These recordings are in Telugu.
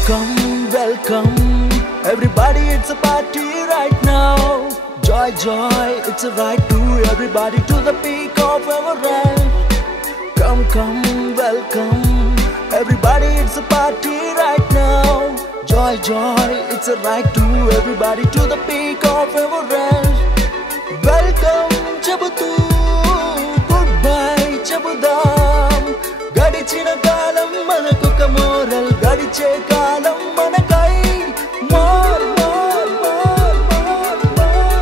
Come, welcome, everybody, it's a party right now. Joy, joy, it's a ride to everybody to the peak of our rank. Come, welcome, everybody, it's a party right now. Joy, joy, it's a ride to everybody to the peak of our rank. Welcome, చెబుతూ goodbye చెబుదాం. గడిచిన కాలం మనకొక మోరల్, గడిచే కాలం మనకై more more more more more.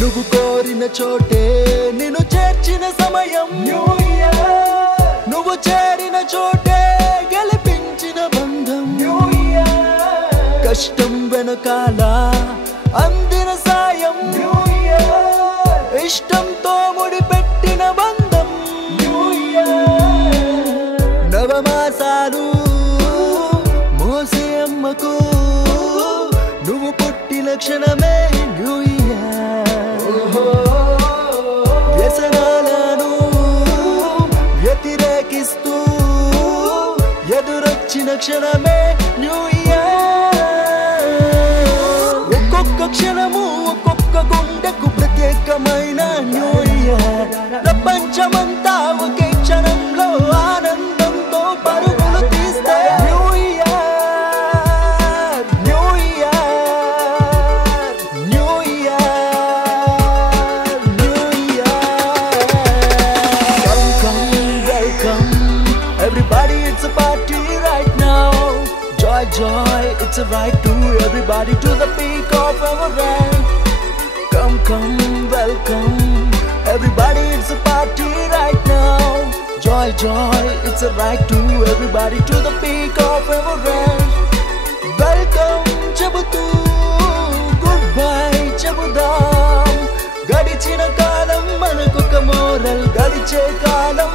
నువ్వు కోరిన చోటే నిన్ను చేర్చిన సమయం న్యూ ఇయర్. నువ్వు చేరిన చోటే గెలిపించిన బంధం న్యూ ఇయర్. కష్టం వెనకాల అందిన సాయం న్యూ ఇయర్. ఇష్టంతో ముడిపెట్టిన బంధం న్యూ ఇయర్. నవమాసాలు మోసే అమ్మకు నువ్వు పుట్టిన క్షణమే న్యూ ఇయర్. వ్యసనాలను వ్యతిరేకిస్తూ ఎదురొచ్చిన క్షణమే న్యూ ఇయర్. ఒక్కొక్క క్షణము ఒక్కొక్క గుండెకు ప్రత్యేకమైన న్యూ ఇయర్. ప్రపంచమంతా ఒకే క్షణంలో ఆనందంతో పరుగులు తీస్తే new year. New year, new year, new year. Come, welcome, everybody, it's a party right now. Joy, joy, it's a ride to everybody to the peak of our rank. Come, welcome, everybody, it's a party right now. Joy, joy, it's a ride to everybody to the peak of our rank. Welcome చెబుతూ goodbye చెబుదాం. గడిచిన కాలం మనకొక మోరల్, గడిచే కాలం